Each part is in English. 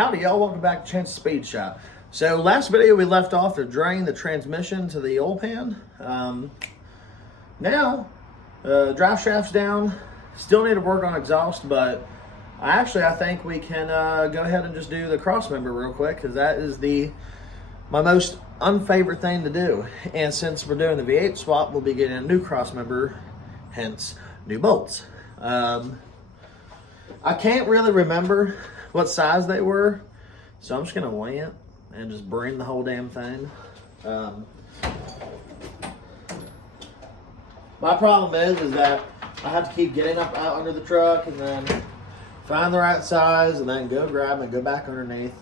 Howdy y'all, welcome back to Chance's Speed Shop. So last video we left off to drain the transmission to the oil pan. Now, drive shaft's down, still need to work on exhaust, but I think we can go ahead and just do the cross member real quick, because that is my most unfavorite thing to do. And since we're doing the V8 swap, we'll be getting a new cross member, hence new bolts. I can't really remember what size they were, so I'm just gonna wing it and just bring the whole damn thing. My problem is that I have to keep getting up out under the truck and then find the right size and then go grab it and go back underneath.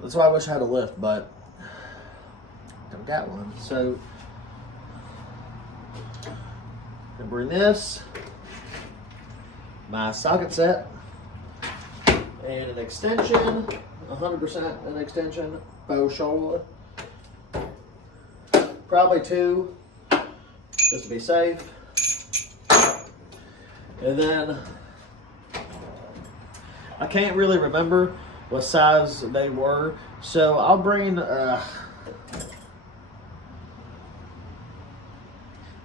That's why I wish I had a lift, but I don't got one. So I'm gonna bring this, my socket set, and an extension, 100% an extension, faux shoulder. Probably two, just to be safe. And then, I can't really remember what size they were, so I'll bring, I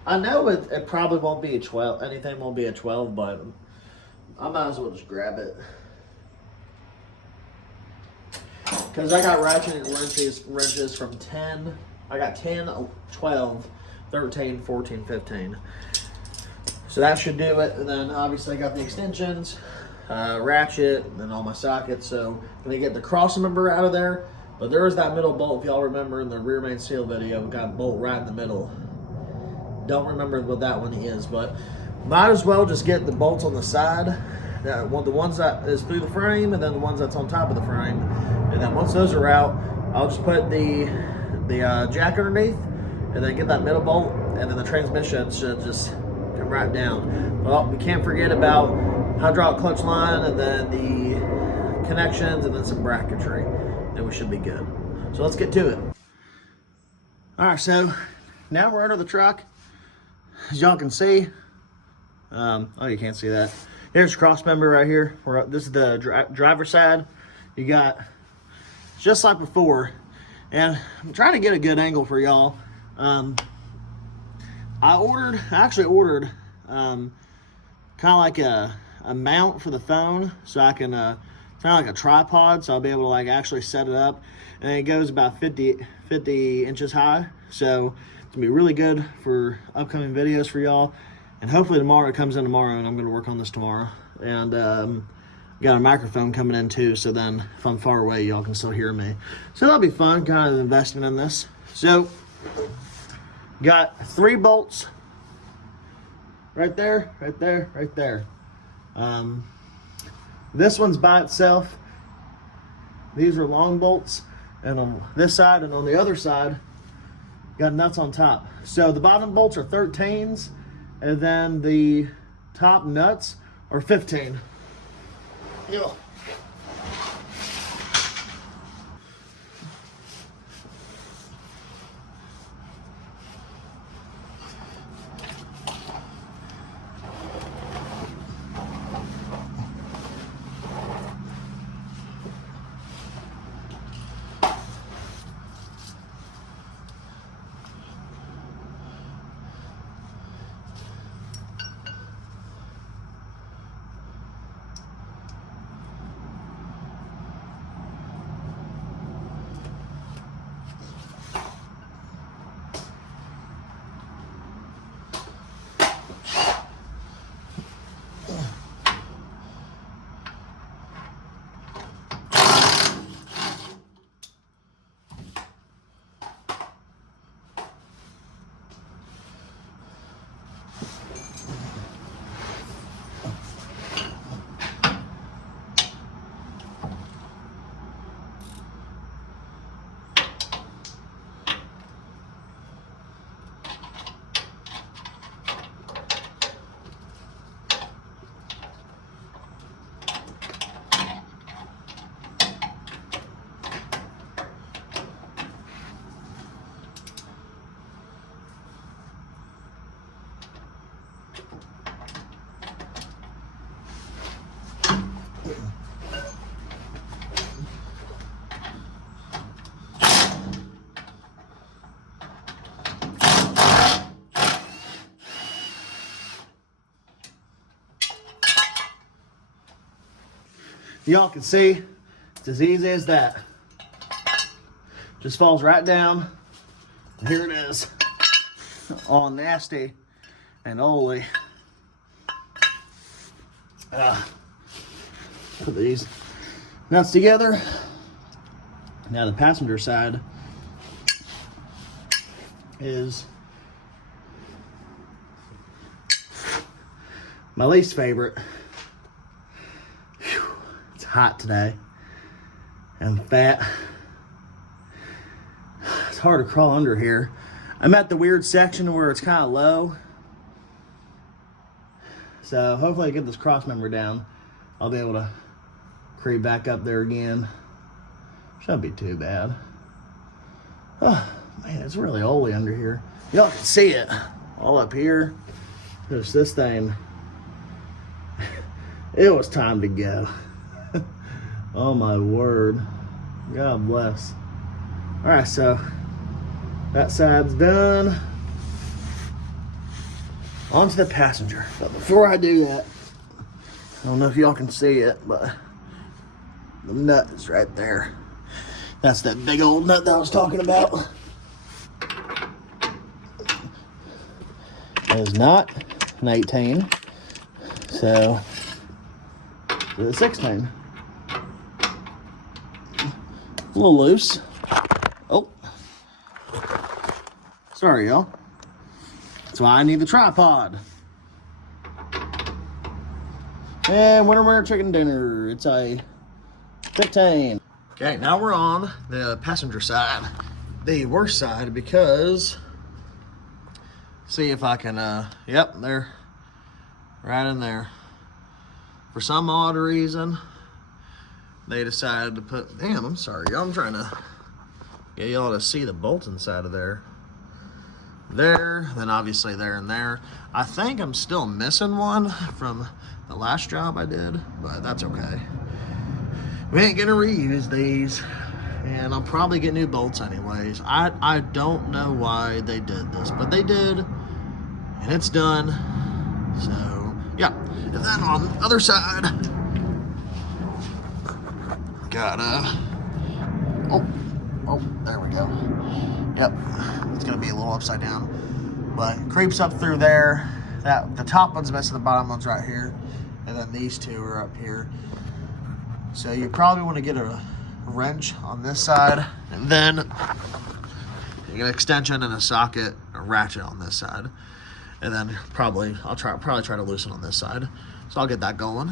know it probably won't be a 12, anything won't be a 12, but I might as well just grab it. Because I got ratchet wrenches from 10, I got 10, 12, 13, 14, 15. So that should do it. And then obviously I got the extensions, ratchet, and then all my sockets. So I'm going to get the cross member out of there. But there is that middle bolt, if y'all remember in the rear main seal video, we got a bolt right in the middle. Don't remember what that one is, but might as well just get the bolts on the side. The ones that is through the frame, and then the ones that's on top of the frame. And then once those are out, I'll just put the jack underneath, and then get that middle bolt, and then the transmission should just come right down. Well, we can't forget about hydraulic clutch line, and then the connections, and then some bracketry. Then we should be good. So let's get to it. All right, so now we're under the truck. As y'all can see, oh, you can't see that. Here's cross member right here. This is the driver side. You got just like before, and I'm trying to get a good angle for y'all. I actually ordered kind of like a mount for the phone, so I can kind of like a tripod, so I'll be able to like actually set it up, and it goes about 50 inches high. So it's gonna be really good for upcoming videos for y'all. And hopefully tomorrow, it comes in tomorrow, and I'm going to work on this tomorrow. And got a microphone coming in too, so then if I'm far away, y'all can still hear me. So that'll be fun, kind of investing in this. So, got 3 bolts. Right there, right there, right there. This one's by itself. These are long bolts. And on this side and on the other side, got nuts on top. So the bottom bolts are 13s. And then the top nuts are 15. Yo. Y'all can see, it's as easy as that. Just falls right down. And here it is. All nasty and oily. Put these nuts together. Now the passenger side is my least favorite. Whew, it's hot today and fat. It's hard to crawl under here. I'm at the weird section where it's kind of low. So hopefully I get this cross member down. I'll be able to creep back up there again. Shouldn't be too bad. Oh, man, it's really oily under here. Y'all can see it all up here. There's this thing. It was time to go. Oh my word. God bless. All right, so that side's done. On to the passenger. But before I do that, I don't know if y'all can see it, but the nut is right there. That's that big old nut that I was talking about. It is not an 18, so it's a 16. A little loose. Oh, sorry, y'all. That's why I need the tripod. And winter chicken dinner. It's a 15. Okay, now we're on the passenger side, the worst side, because see if I can, yep, they're right in there. For some odd reason, they decided to put, damn, I'm sorry, y'all, I'm trying to get y'all to see the bolts inside of there. There, then obviously there and there. I think I'm still missing one from the last job I did, but that's okay. We ain't gonna reuse these, and I'll probably get new bolts anyways. I don't know why they did this, but they did, and it's done. So, yeah. And then on the other side, got oh, there we go. Yep, it's gonna be a little upside down, but it creeps up through there. That the top one's missing, the bottom one's right here, and then these two are up here. So you probably want to get a wrench on this side, and then you get an extension and a socket, a ratchet on this side, and then probably try to loosen on this side. So I'll get that going.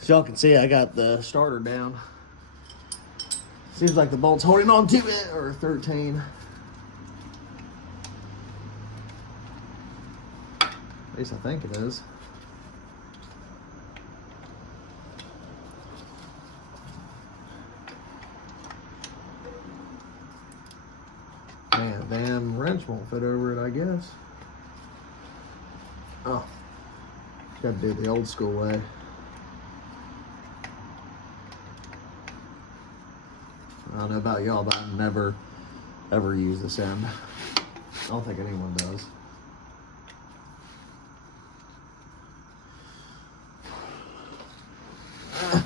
As y'all can see, I got the starter down. Seems like the bolt's holding on to it, or 13. At least I think it is. Man, damn wrench won't fit over it, I guess. Oh, gotta do it the old school way. I don't know about y'all, but I've never, ever used this end. I don't think anyone does. I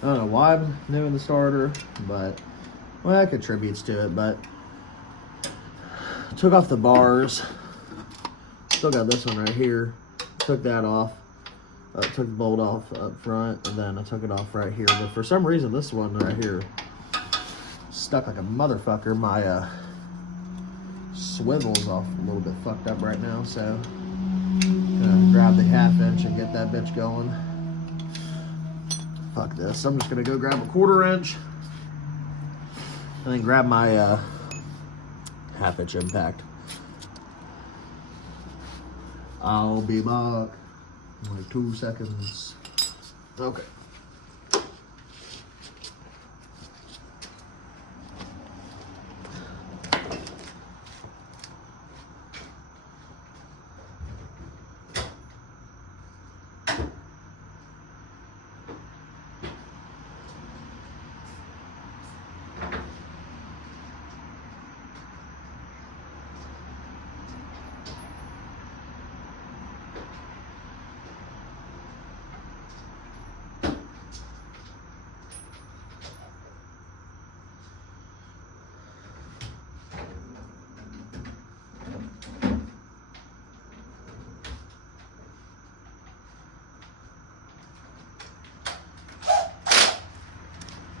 don't know why I'm doing the starter, but, well, that contributes to it, but took off the bars. Still got this one right here. Took that off. Took the bolt off up front, and then I took it off right here. But for some reason, this one right here stuck like a motherfucker. My swivel's off a little bit fucked up right now, so gonna grab the 1/2 inch and get that bitch going. Fuck this. I'm just gonna go grab a 1/4 inch and then grab my 1/2 inch impact. I'll be back in like 2 seconds. Okay.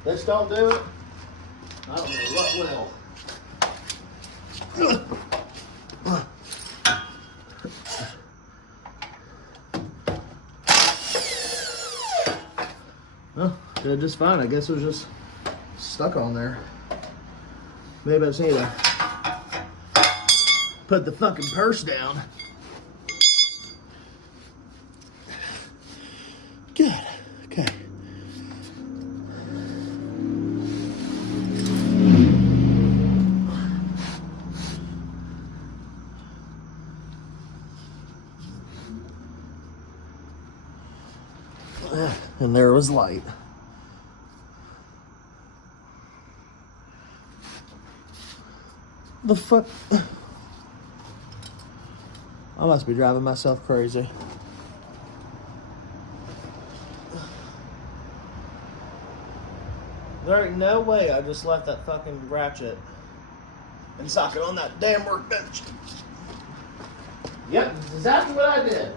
This don't do it, I don't know what will. Well, did just fine. I guess it was just stuck on there. Maybe I just need to put the fucking purse down. Good. Okay. And there was light. The fuck? I must be driving myself crazy. There ain't no way I just left that fucking ratchet and socket on that damn workbench. Yep, that's exactly what I did.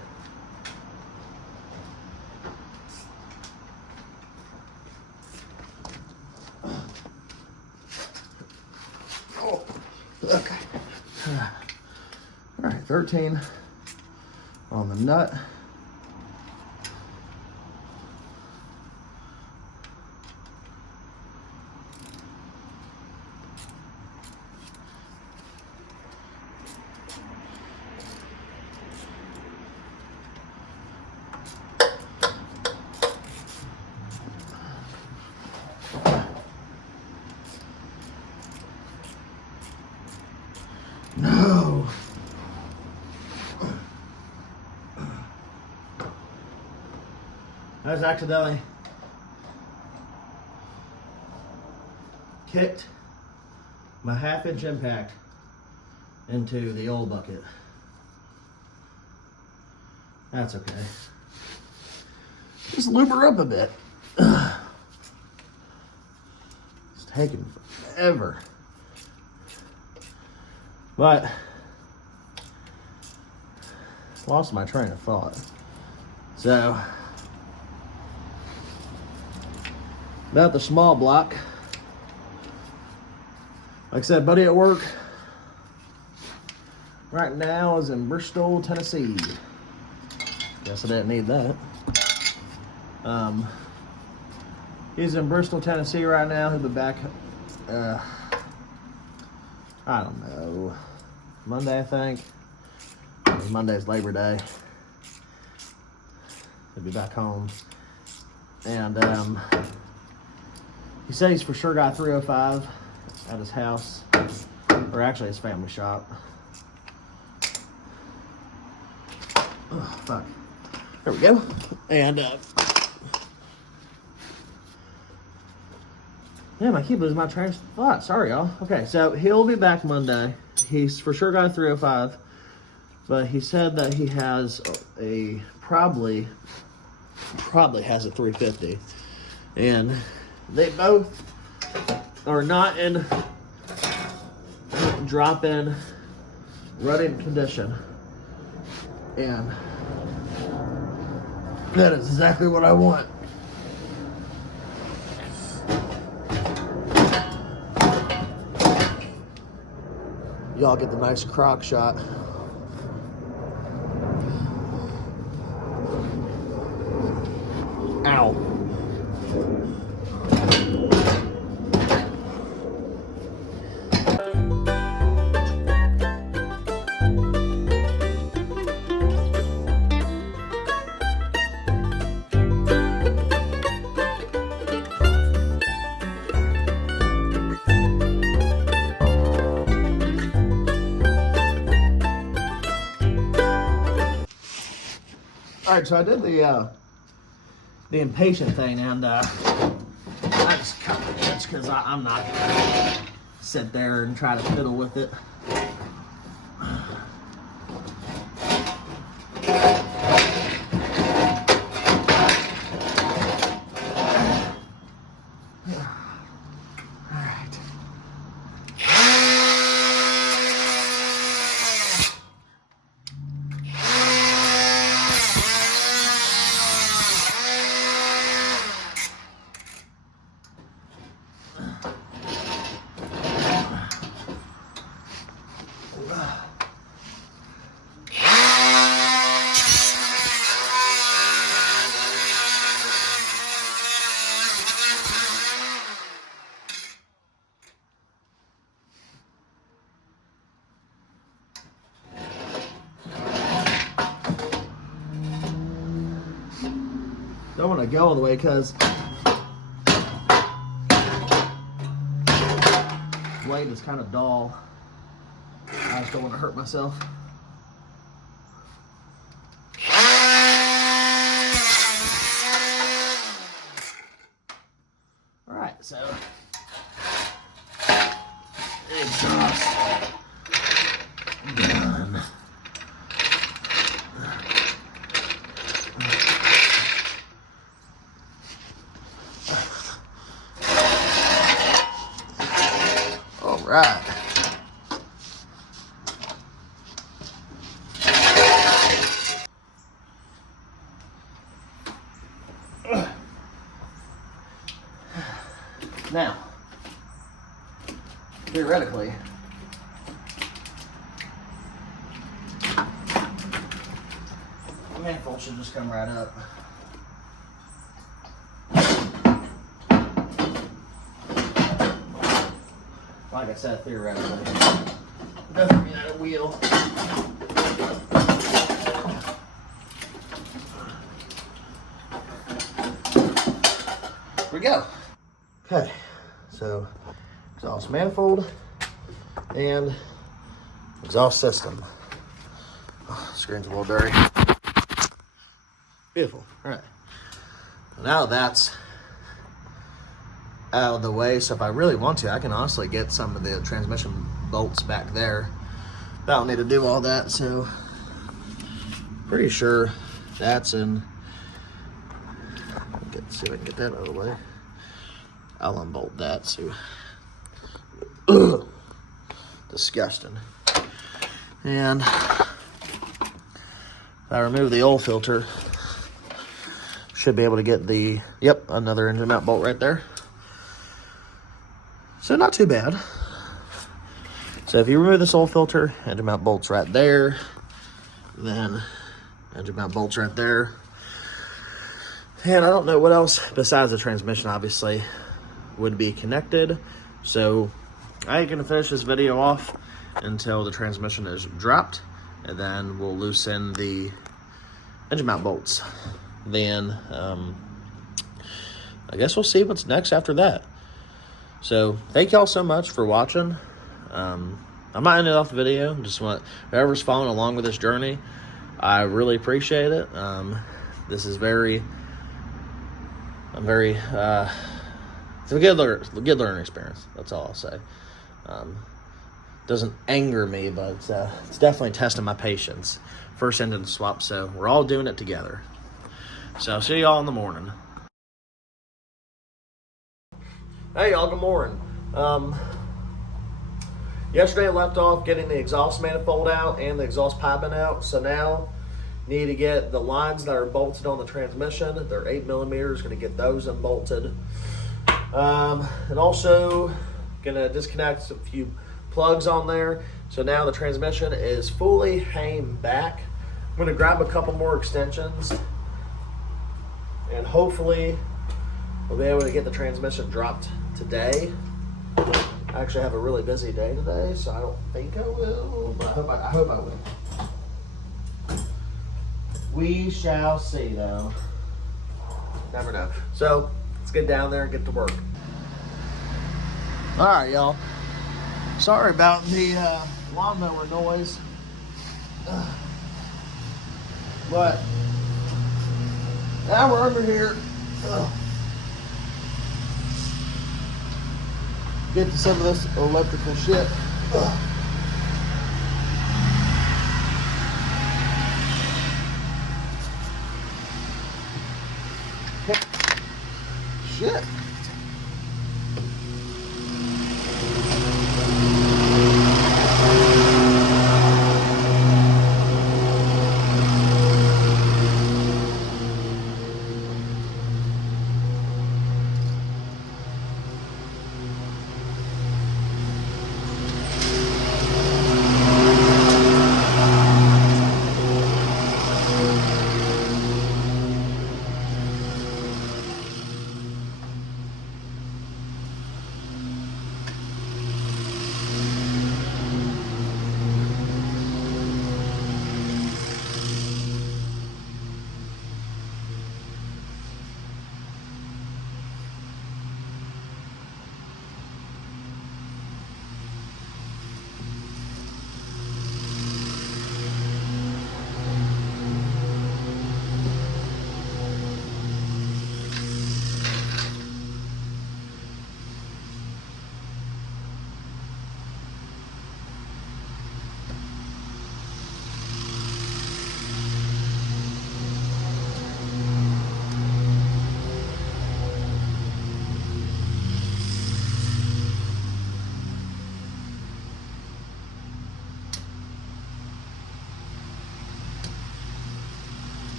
Okay. All right, 13 on the nut. No. I was accidentally kicked my 1/2 inch impact into the old bucket. That's okay. Just lube her up a bit. It's taking forever. But lost my train of thought. So about the small block. Like I said, buddy at work right now is in Bristol, Tennessee. Guess I didn't need that. He's in Bristol, Tennessee right now. He'll be back I don't know, Monday, I think. Monday's Labor Day. He'll be back home. And he said he's for sure got 305 at his house, or actually his family shop. Oh, fuck. There we go. And damn, I keep losing my train of thought. Sorry, y'all. Okay, so he'll be back Monday. He's for sure got a 305, but he said that he has a probably has a 350, and they both are not in drop-in running condition, and that is exactly what I want. y'all get the nice crock shot. Ow. All right, so I did the impatient thing, and I just cut the edge because I'm not gonna sit there and try to fiddle with it. Don't want to go all the way because blade is kind of dull. I just don't want to hurt myself. All right, so exhaust done. All right. Now, theoretically, the manifold should just come right up. Like I said, theoretically, definitely need a wheel. Here we go. Okay, so exhaust manifold and exhaust system. Oh, screen's a little dirty. Beautiful. All right. Now that's out of the way, so if I really want to, I can honestly get some of the transmission bolts back there. I don't need to do all that, so pretty sure that's in. Let's see if I can get that out of the way. I'll unbolt that, so ugh, disgusting. And if I remove the oil filter, should be able to get the, yep, another engine mount bolt right there. So not too bad. So if you remove this oil filter, engine mount bolts right there, then engine mount bolts right there. And I don't know what else besides the transmission, obviously, would be connected. So I ain't gonna finish this video off until the transmission is dropped, and then we'll loosen the engine mount bolts. Then I guess we'll see what's next after that. So thank y'all so much for watching. I'm not ending off the video. Just want whoever's following along with this journey, I really appreciate it. This is it's a good learning experience. That's all I'll say. Doesn't anger me, but it's definitely testing my patience. First engine swap, so we're all doing it together. So I'll see y'all in the morning. Hey y'all, good morning. Yesterday I left off getting the exhaust manifold out and the exhaust piping out. So now need to get the lines that are bolted on the transmission. They're 8mm, gonna get those unbolted. And also gonna disconnect a few plugs on there. So now the transmission is fully hanging back. I'm going to grab a couple more extensions and hopefully we'll be able to get the transmission dropped today. I actually have a really busy day today, so I don't think I will, but I hope I will. We shall see, though. Never know. So let's get down there and get to work. All right, y'all. Sorry about the lawnmower noise, but now we're over here. Get to some of this electrical shit. Shit.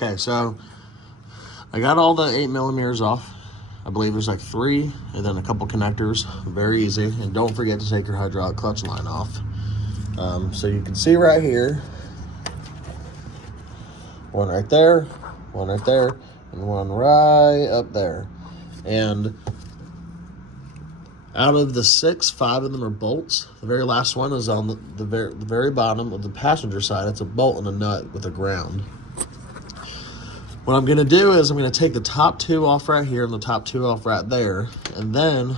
Okay, so I got all the 8mm off. I believe there's like 3 and then a couple connectors. Very easy. And don't forget to take your hydraulic clutch line off. So you can see right here, one right there, and one right up there. And out of the 6, 5 of them are bolts. The very last one is on the very bottom of the passenger side. It's a bolt and a nut with a ground. What I'm gonna do is I'm gonna take the top two off right here and the top two off right there. And then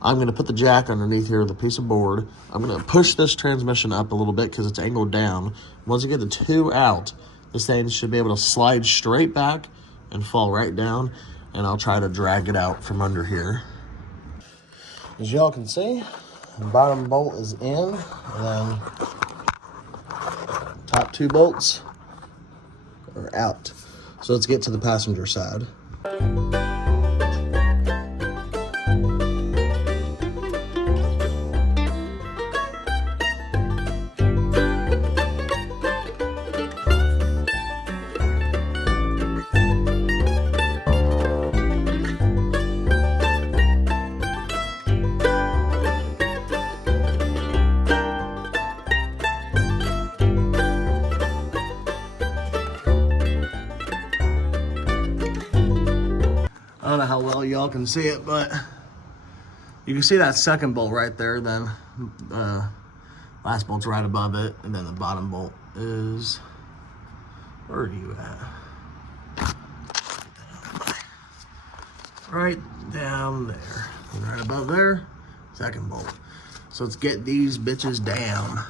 I'm gonna put the jack underneath here with a piece of board. I'm gonna push this transmission up a little bit because it's angled down. Once you get the two out, this thing should be able to slide straight back and fall right down. And I'll try to drag it out from under here. As y'all can see, the bottom bolt is in, and then top two bolts are out. So let's get to the passenger side. I don't know how well y'all can see it, but you can see that second bolt right there. Then last bolt's right above it, and then the bottom bolt is, where are you at? Right down there, and right above there, second bolt. So let's get these bitches down.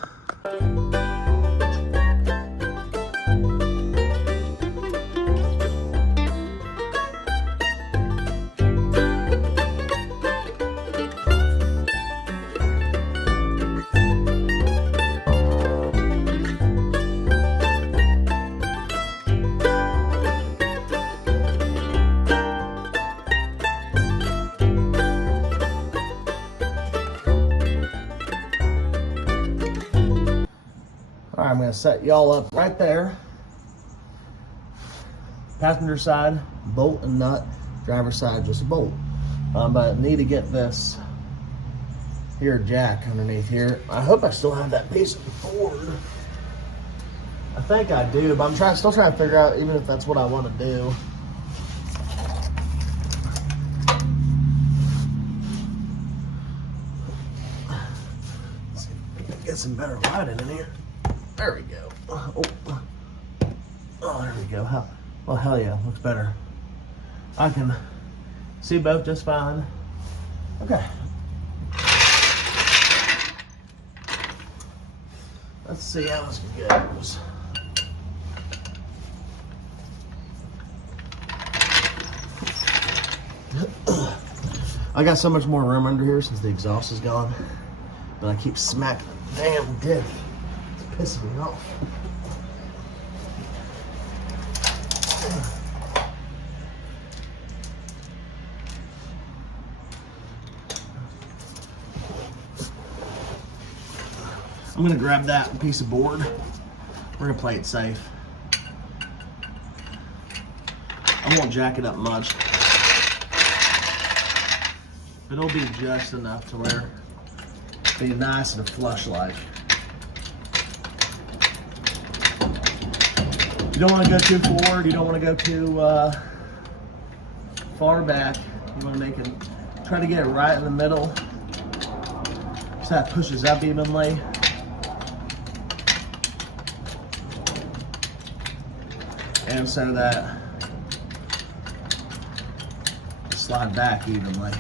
All right, I'm gonna set y'all up right there. Passenger side, bolt and nut. Driver's side, just a bolt. But I need to get this here jack underneath here. I hope I still have that piece of board. I think I do, but I'm still trying to figure out even if that's what I want to do. Let's see if we can get some better lighting in here. There we go. Oh, there we go. Well, hell yeah, looks better. I can see both just fine. Okay. Let's see how this goes. I got so much more room under here since the exhaust is gone, but I keep smacking the damn diff. It's pissing me off. I'm gonna grab that piece of board. We're gonna play it safe. I won't jack it up much. It'll be just enough to where it'll be nice and flush like. You don't want to go too forward. You don't want to go too far back. You want to make it, try to get it right in the middle, so that pushes up evenly. And so that it slide back evenly.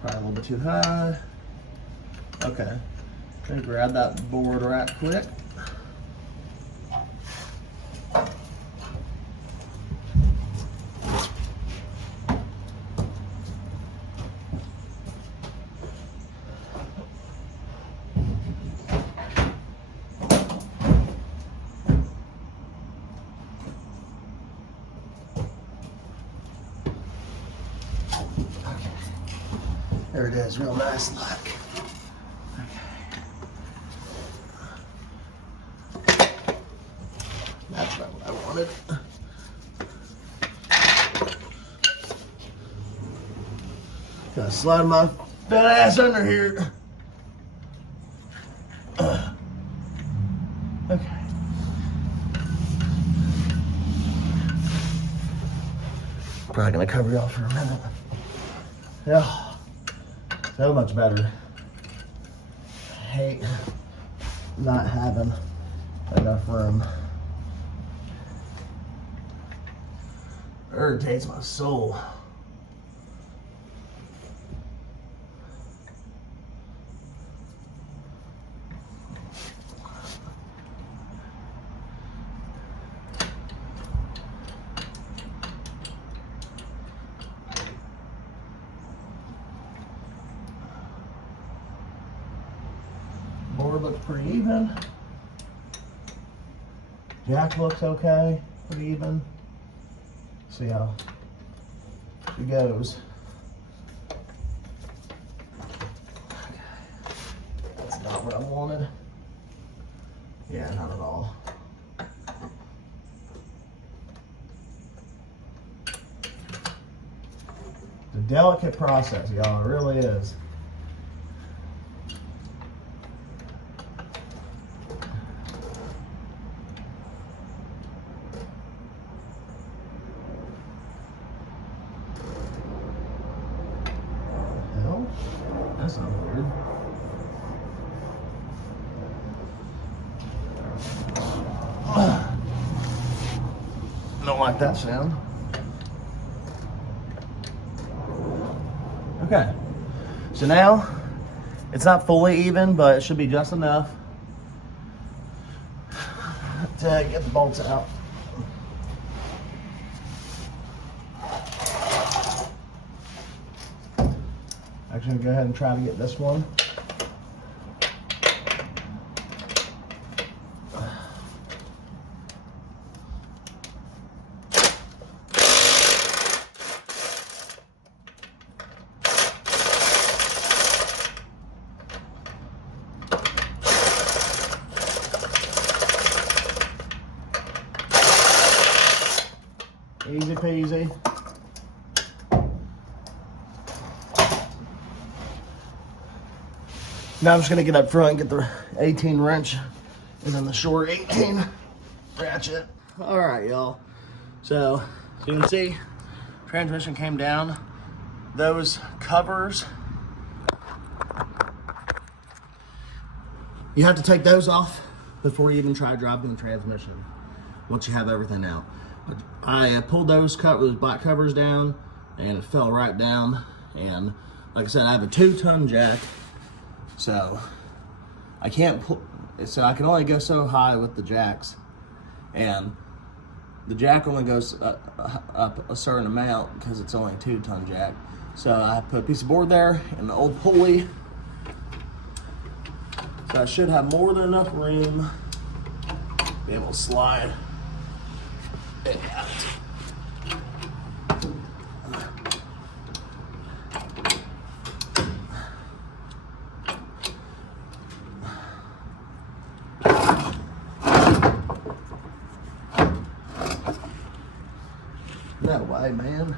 Probably a little bit too high. Okay. Gonna grab that board right quick. There it is, real nice look. That's not what I wanted. Gotta slide my fat ass under here. Okay. Probably gonna cover y'all for a minute. Yeah, so much better. I hate not having enough room. Irritates my soul. Board looks pretty even. Jack looks okay, pretty even. See how she goes. Okay. That's not what I wanted. Yeah, not at all. It's a delicate process, y'all. It really is. That's not weird. Don't like that sound. Okay, so now it's not fully even, but it should be just enough to get the bolts out. Actually, I'm gonna go ahead and try to get this one. Easy peasy. Now I'm just gonna get up front and get the 18 wrench and then the short 18 ratchet. All right, y'all. So you can see, transmission came down. Those covers, you have to take those off before you even try driving the transmission, once you have everything out. I pulled those black covers down and it fell right down. And like I said, I have a 2-ton jack. So I can't so I can only go so high with the jacks, and the jack only goes up a certain amount because it's only a 2-ton jack. So I put a piece of board there and the old pulley. So I should have more than enough room to be able to slide it out. No way, man.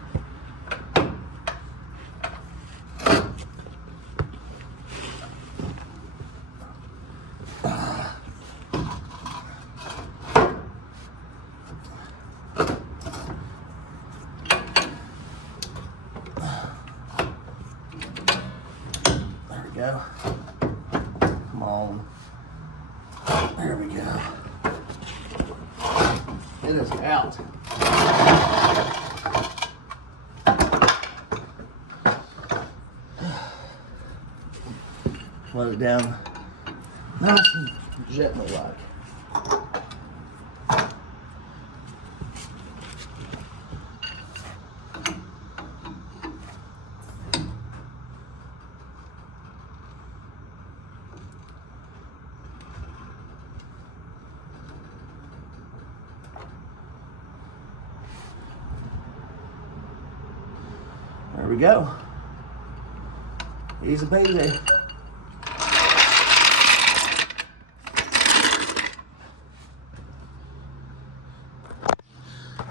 There we go. Come on. There we go. It is out. Let it down nice and gently like. There we go. Easy peasy.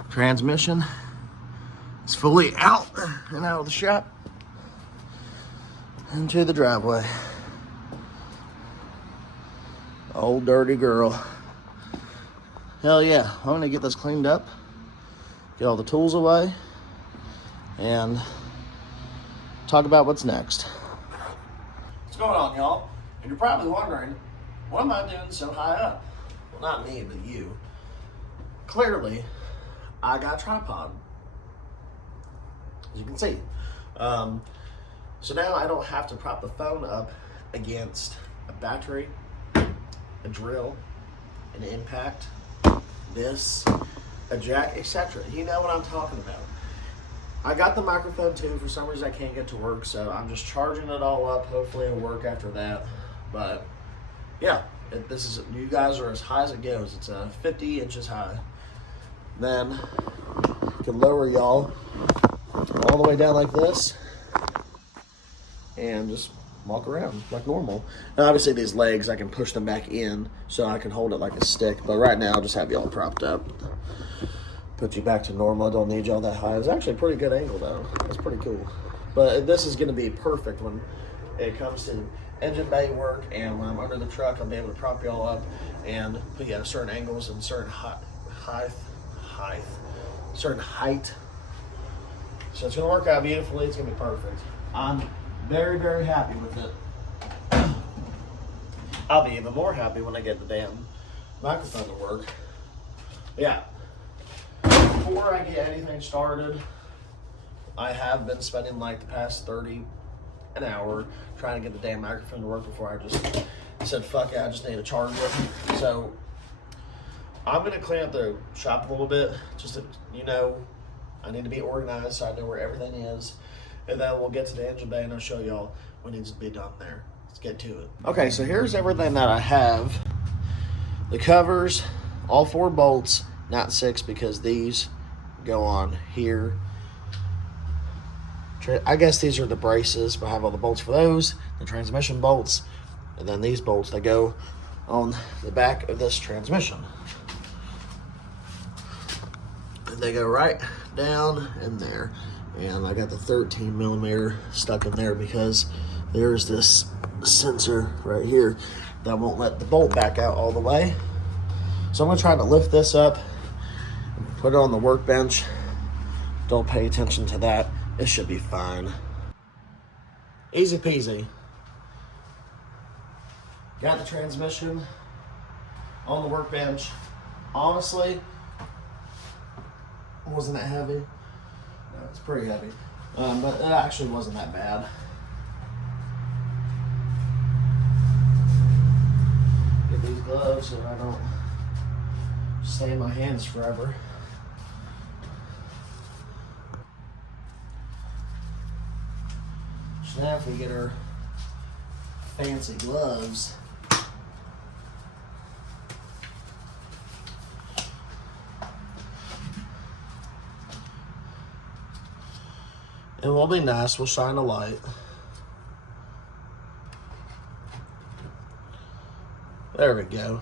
Transmission is fully out and out of the shop into the driveway. Old dirty girl. Hell yeah, I'm gonna get this cleaned up, get all the tools away, and talk about what's next. What's going on, y'all? And you're probably wondering, what am I doing so high up? Well, not me, but you. Clearly, I got a tripod, as you can see. So now I don't have to prop the phone up against a battery, a drill, an impact, this, a jack, etc. You know what I'm talking about. I got the microphone too. For some reason I can't get to work, so I'm just charging it all up. Hopefully it'll work after that. But yeah, this is, you guys are as high as it goes. It's 50 inches high. Then you can lower y'all all the way down like this and just walk around like normal. And obviously these legs, I can push them back in so I can hold it like a stick. But right now I'll just have y'all propped up. Put you back to normal. I don't need y'all that high. It's actually a pretty good angle though. That's pretty cool. But this is gonna be perfect when it comes to engine bay work, and when I'm under the truck, I'll be able to prop y'all up and put you at certain angles and certain certain height. So it's gonna work out beautifully. It's gonna be perfect. I'm very, very happy with it. I'll be even more happy when I get the damn microphone to work. Yeah. Before I get anything started, I have been spending like the past 30 an hour trying to get the damn microphone to work before I just said, fuck it, I just need to charge it. So I'm gonna clean up the shop a little bit, just to, you know, I need to be organized so I know where everything is. And then we'll get to the engine bay and I'll show y'all what needs to be done there. Let's get to it. Okay, so here's everything that I have. The covers, all 4 bolts, not 6 because these go on here. I guess these are the braces, but I have all the bolts for those, the transmission bolts, and then these bolts that go on the back of this transmission. And they go right down in there. And I got the 13 millimeter stuck in there because there's this sensor right here that won't let the bolt back out all the way. So I'm gonna try to lift this up, put it on the workbench. Don't pay attention to that. It should be fine. Easy peasy. Got the transmission on the workbench. Honestly, wasn't that heavy? No, it's pretty heavy. But it actually wasn't that bad. Get these gloves so I don't stain my hands forever. So now if we get our fancy gloves, it will be nice, we'll shine a light. There we go.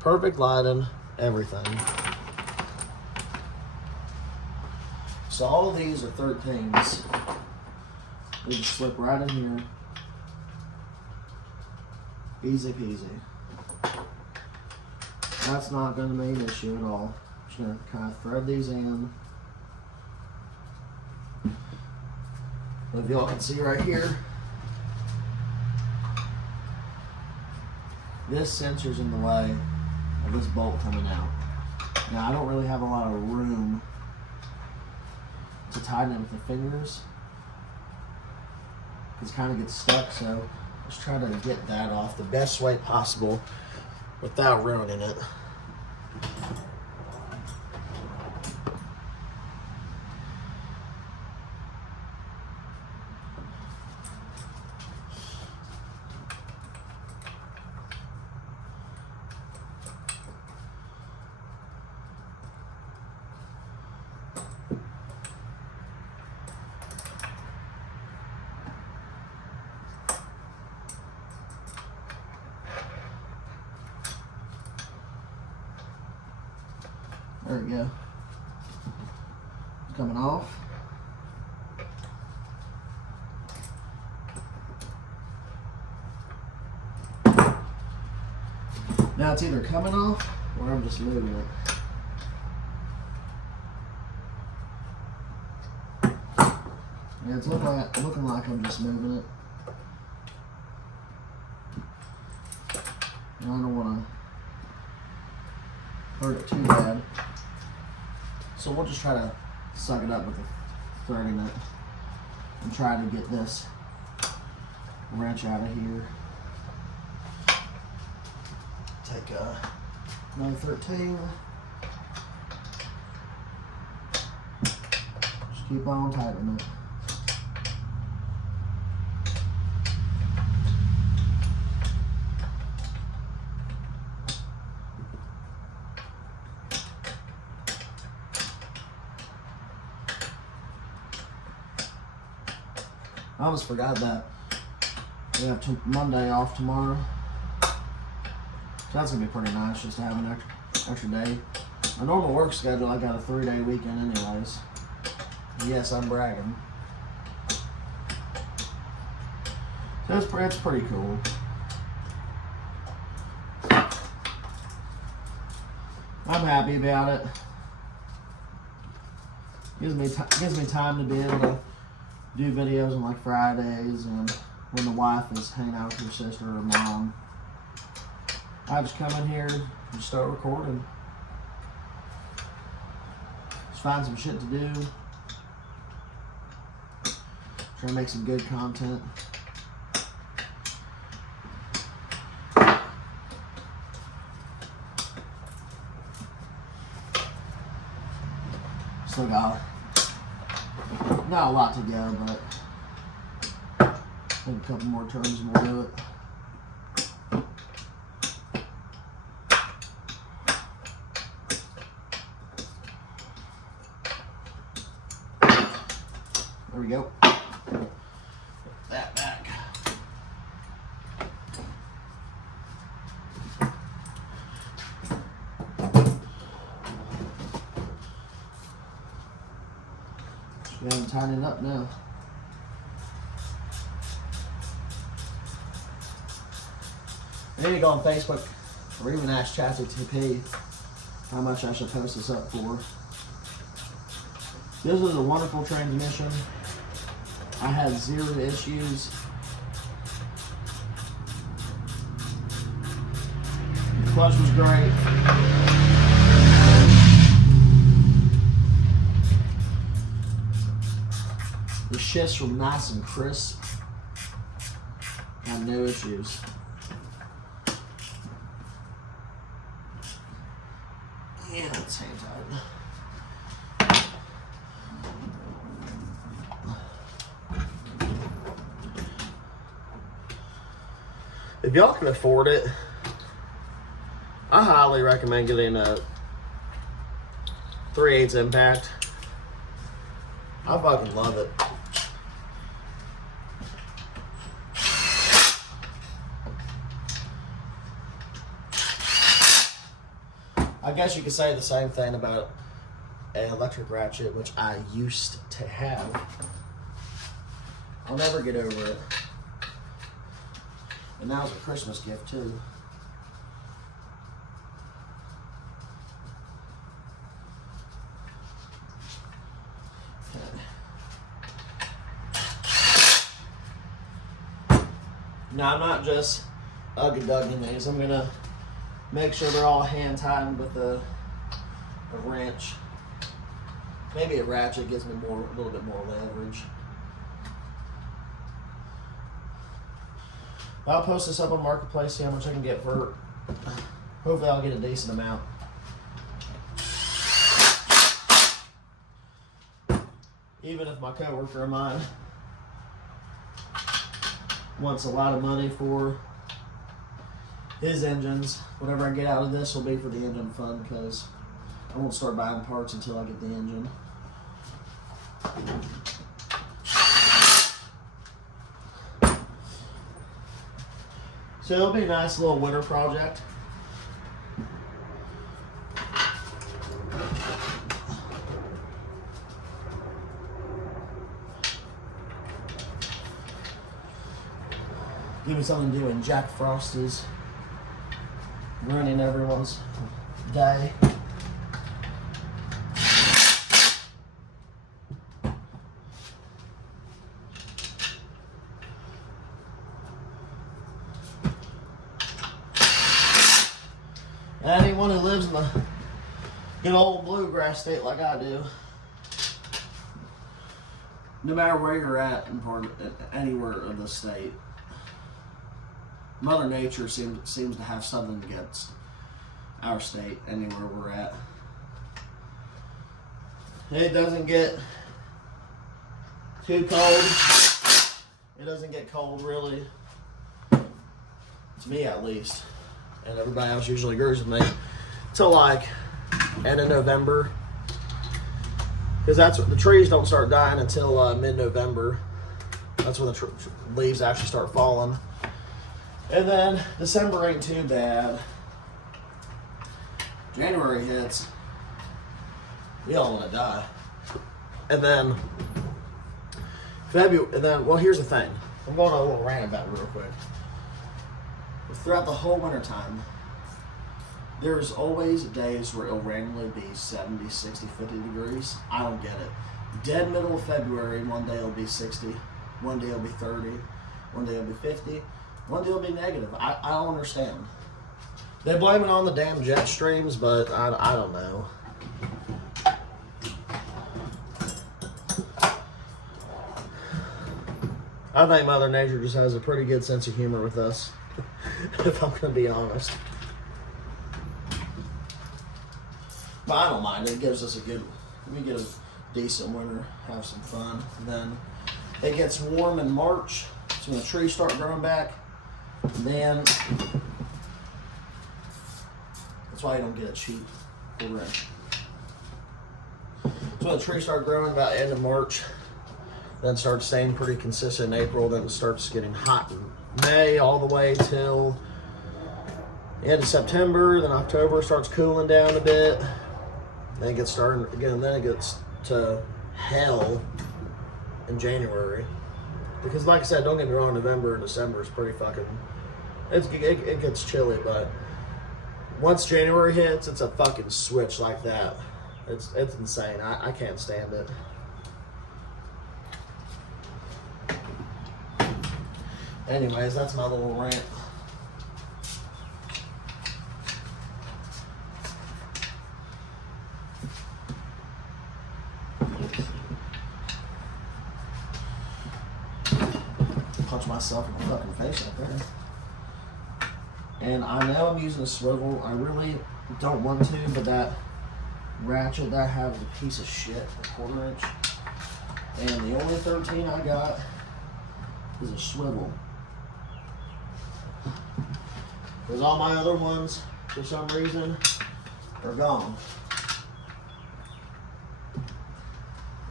Perfect lighting, everything. So all of these are 13s. We just slip right in here. Easy peasy. That's not going to be an issue at all. Just going to kind of thread these in. If y'all can see right here, this sensor's in the way of this bolt coming out. Now I don't really have a lot of room to tighten it with the fingers. It kind of gets stuck, so let's try to get that off the best way possible without ruining it. There we go. It's coming off. Now it's either coming off or I'm just moving it. Yeah, it's looking like I'm just moving it. I don't want to hurt it too bad. So we'll just try to suck it up with the thread in it and try to get this wrench out of here. Take another 13. Just keep on tightening it. I almost forgot that we have Monday off tomorrow. So that's gonna be pretty nice just to have an extra day. My normal work schedule, I got a 3-day weekend anyways. Yes, I'm bragging. So it's pretty cool. I'm happy about it. Gives me time to be able to do videos on like Fridays and when the wife is hanging out with her sister or mom. I just come in here and start recording. Just find some shit to do. Try to make some good content. Still got not a lot to go, but I think a couple more turns and we'll do it. There we go. Put that back. Just go ahead and tighten it up now. I need to go on Facebook or even ask ChatGPT how much I should post this up for. This was a wonderful transmission. I had 0 issues. The clutch was great. The shifts were nice and crisp. Had no issues. And at the same time. If y'all can afford it, I highly recommend getting a 3/8 impact. I fucking love it. I guess you could say the same thing about an electric ratchet, which I used to have. I'll never get over it. And that was a Christmas gift too. Okay. Now I'm not just ugga-dugging these. I'm gonna make sure they're all hand tightened with a wrench. Maybe a ratchet gives me a little bit more leverage. I'll post this up on Marketplace, see how much I can get for it. Hopefully I'll get a decent amount. Even if my coworker of mine wants a lot of money for his engines, whatever I get out of this will be for the engine fund, because I won't start buying parts until I get the engine. So it'll be a nice little winter project. Give me something to do when Jack Frost is ruining everyone's day. Anyone who lives in the good old bluegrass state like I do, no matter where you're at in anywhere of the state, Mother Nature seems to have something against our state anywhere we're at. It doesn't get too cold. It doesn't get cold really, to me at least, and everybody else usually agrees with me, till like end of November, because that's what the trees don't start dying until mid-November. That's when the leaves actually start falling. And then December ain't too bad. January hits, we all want to die. And then February, and then, well, here's the thing. I'm going on a little rant about it real quick. Throughout the whole winter time, there's always days where it'll randomly be 70, 60, 50 degrees. I don't get it. Dead middle of February, one day it'll be 60, one day it'll be 30, one day it'll be 50, one day it'll be negative. I don't understand. They blame it on the damn jet streams, but I don't know. I think Mother Nature just has a pretty good sense of humor with us, if I'm going to be honest. But I don't mind. It gives us we get a decent winter, have some fun. And then it gets warm in March, so when the trees start growing back, then that's why you don't get a cheap rent. So when the trees start growing about end of March, then starts staying pretty consistent in April, then it starts getting hot in May all the way till the end of September, then October starts cooling down a bit. Then it gets starting again, then it gets to hell in January. Because like I said, don't get me wrong, November and December is pretty fucking, it gets chilly, but once January hits, it's a fucking switch like that. It's insane. I can't stand it. Anyways, that's my little rant. Punch myself in the fucking face out there. And I know I'm using a swivel. I really don't want to, but that ratchet that I have is a piece of shit, a 1/4 inch. And the only 13 I got is a swivel. Because all my other ones, for some reason, are gone.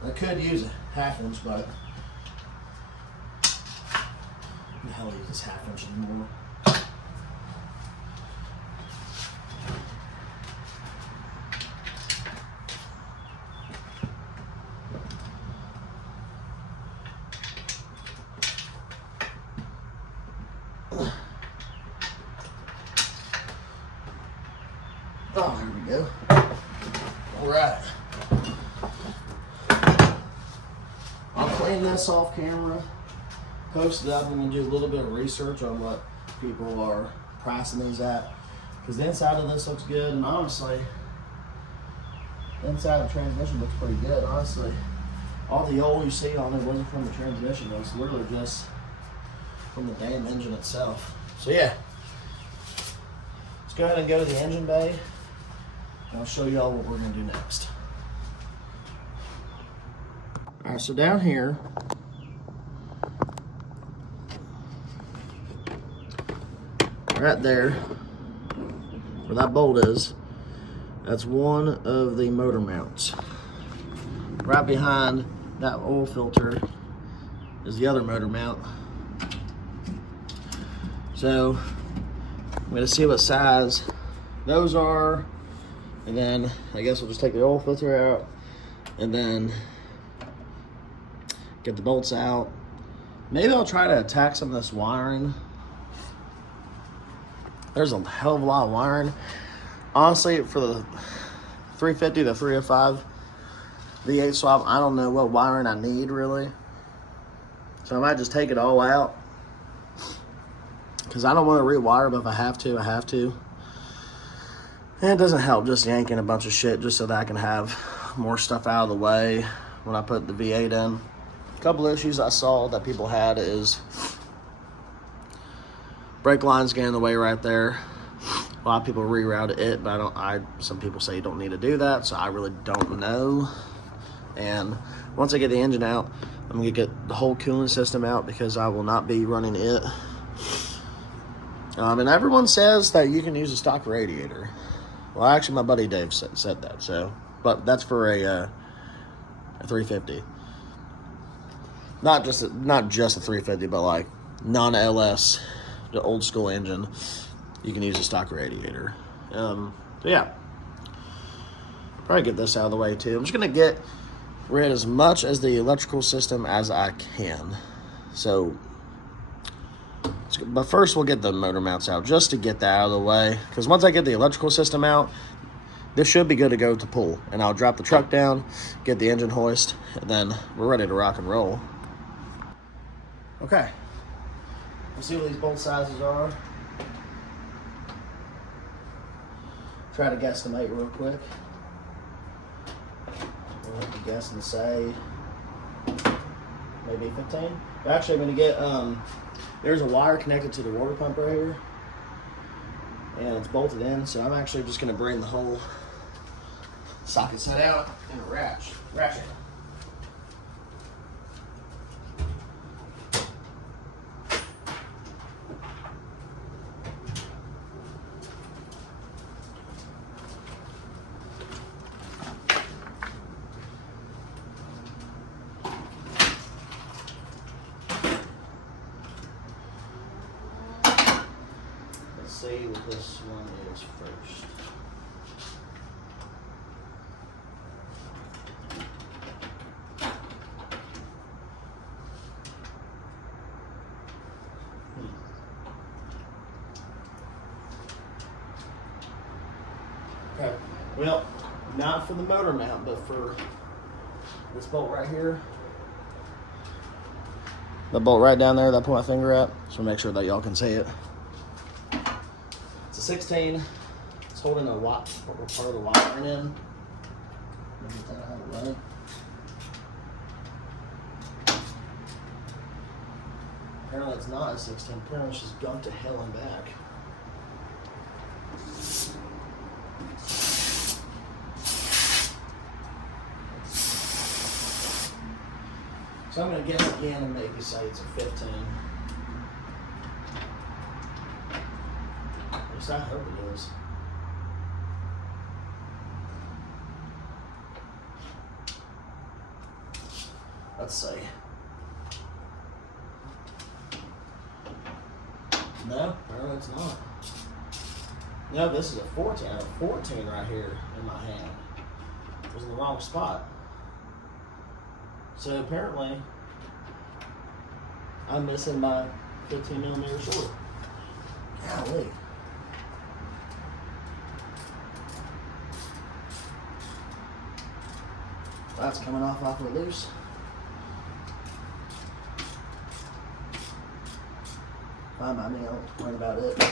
I could use a 1/2 inch, but who the hell uses 1/2 inch anymore? Oh, here we go. All right. I'll clean this off camera, post it up, and we'll do a little bit of research on what people are pricing these at. Because the inside of this looks good, and honestly, the inside of the transmission looks pretty good, honestly. All the oil you see on it wasn't from the transmission, it was literally just from the damn engine itself. So yeah, let's go ahead and go to the engine bay. I'll show you all what we're going to do next. All right, so down here, right there, where that bolt is, that's one of the motor mounts. Right behind that oil filter is the other motor mount. So I'm going to see what size those are. And then I guess we'll just take the oil filter out and then get the bolts out. Maybe I'll try to attack some of this wiring. There's a hell of a lot of wiring. Honestly, for the 350 to 305 V8 swap, I don't know what wiring I need really. So I might just take it all out. Because I don't want to rewire, but if I have to, I have to. And it doesn't help just yanking a bunch of shit just so that I can have more stuff out of the way when I put the V8 in. A couple issues I saw that people had is brake lines getting in the way right there. A lot of people rerouted it, but some people say you don't need to do that, so I really don't know. And once I get the engine out, I'm gonna get the whole cooling system out because I will not be running it. And everyone says that you can use a stock radiator. Well, actually, my buddy Dave said that. So, but that's for a 350. Not just a 350, but like non-LS, the old school engine. You can use a stock radiator. So yeah, probably get this out of the way too. I'm just gonna get rid as much as the electrical system as I can. So, but first we'll get the motor mounts out just to get that out of the way. Because once I get the electrical system out, this should be good to go to pull. And I'll drop the truck down, get the engine hoist, and then we're ready to rock and roll. Okay, let's see what these bolt sizes are. Try to guesstimate real quick. We'll have to guess and say maybe 15. But actually, I'm going to get, there's a wire connected to the water pump right here. And it's bolted in, so I'm actually just going to bring the whole socket set out and ratchet. See what this one is first. Okay, well, not for the motor mount, but for this bolt right here. The bolt right down there that I put my finger at, so make sure that y'all can see it. It's a 16. It's holding a part of the wiring in. Let me get that out of the way. Apparently it's not a 16. Apparently it's just gone to hell and back. So I'm going to guess again and maybe say it's a 15. At least I hope it is. Let's see. No, apparently it's not. No, this is a 14. I have a 14 right here in my hand. It was in the wrong spot. So apparently, I'm missing my 15 millimeter short. Golly. That's coming off awfully loose. Fine by me, I don't worry about it.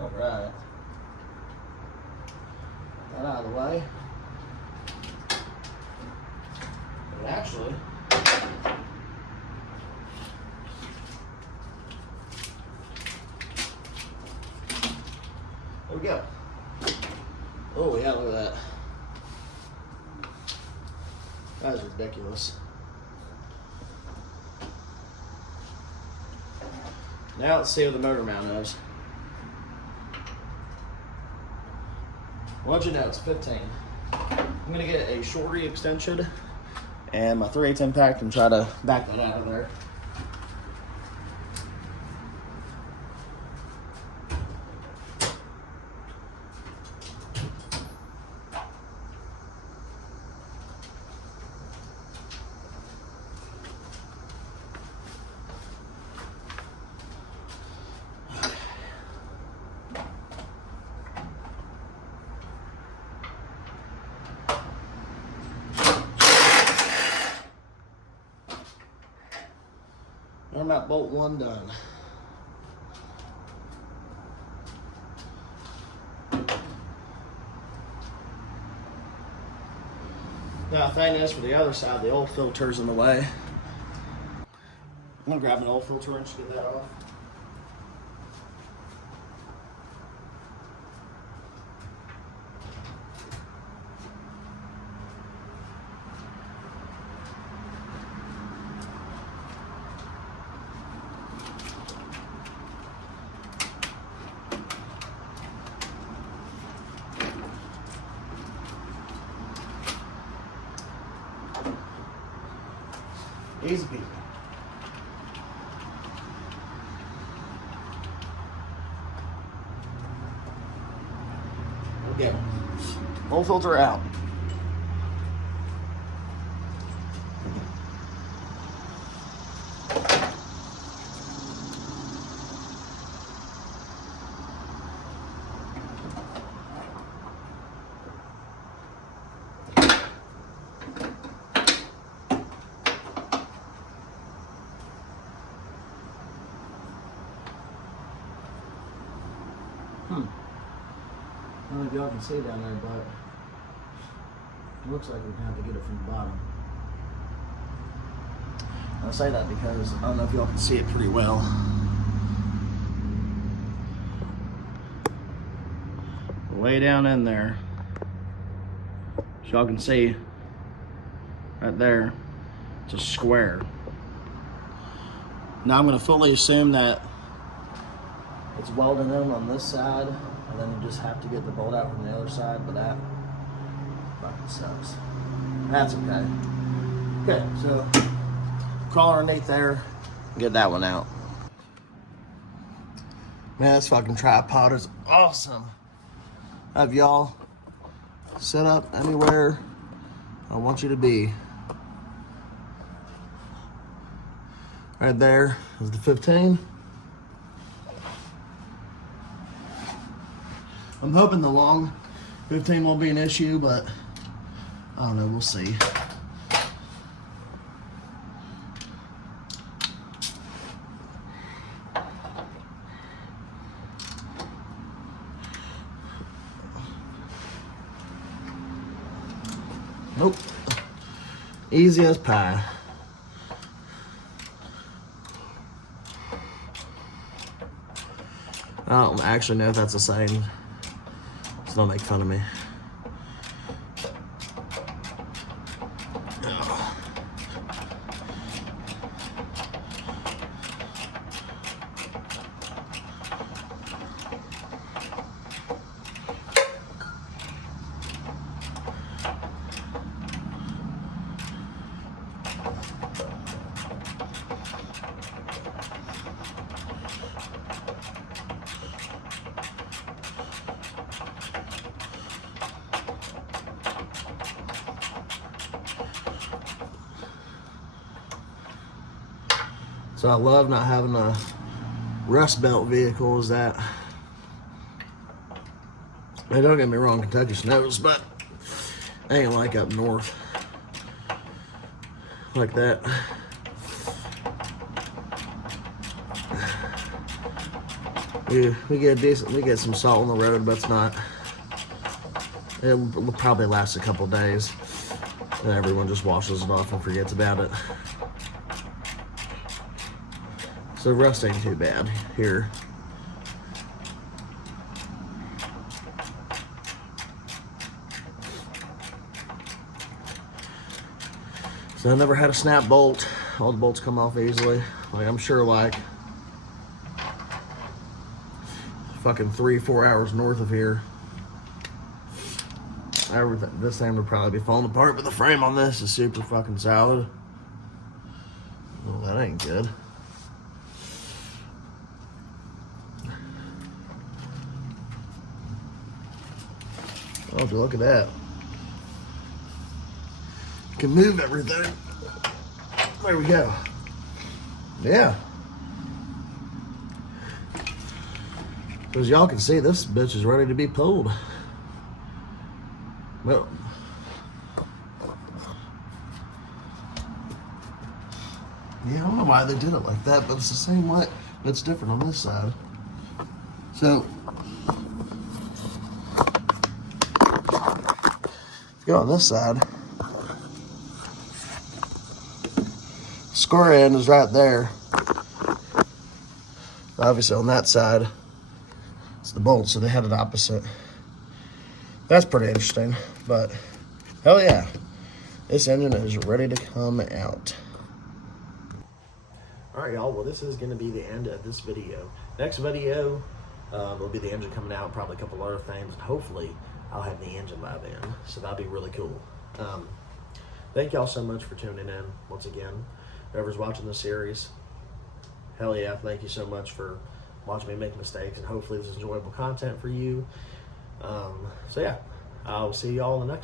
All right. Get that out of the way. But actually, there we go. Oh yeah, look at that. That is ridiculous. Now let's see what the motor mount is. What'd you know? It's 15. I'm gonna get a shorty extension and my 3/8 impact and try to back that out of there. I'm at bolt 1 done. Now the thing is, for the other side, the oil filter's in the way. I'm gonna grab an oil filter wrench to get that off. Easy peasy. Okay. Oil filter out. I don't know if y'all can see down there, but it looks like we're gonna have to get it from the bottom. I say that because I don't know if y'all can see it pretty well. Way down in there, as y'all can see right there, it's a square. Now I'm gonna fully assume that it's welded in on this side, and then you just have to get the bolt out from the other side, but that fucking sucks. That's okay. Okay, so crawl underneath there, get that one out. Man, this fucking tripod is awesome. Have y'all set up anywhere I want you to be. Right there is the 15. I'm hoping the long 15 won't be an issue, but I don't know, we'll see. Nope. Easy as pie. I don't actually know if that's a saying. So don't make fun of me. So I love not having a rust belt vehicle is that, hey, don't get me wrong, Kentucky snows, but ain't like up north like that. We get some salt on the road, but it's not, it will probably last a couple days, and everyone just washes it off and forgets about it. So rust ain't too bad here. So I never had a snap bolt. All the bolts come off easily. Like I'm sure like fucking 3-4 hours north of here, everything, this thing would probably be falling apart, but the frame on this is super fucking solid. Well, that ain't good. Oh, look at that. You can move everything. There we go. Yeah. As y'all can see, this bitch is ready to be pulled. Well, Yeah, I don't know why they did it like that, but it's the same way. It's different on this side. So, if you go on this side, square end is right there. Obviously on that side, it's the bolt, so they had it opposite. That's pretty interesting, but hell yeah, this engine is ready to come out. All right, y'all, well, this is going to be the end of this video. Next video will be the engine coming out, probably a couple other things, and hopefully I'll have the engine by then, so that'll be really cool. Thank y'all so much for tuning in once again. Whoever's watching this series, hell yeah, thank you so much for watching me make mistakes, and hopefully this is enjoyable content for you. So yeah, I'll see y'all in the next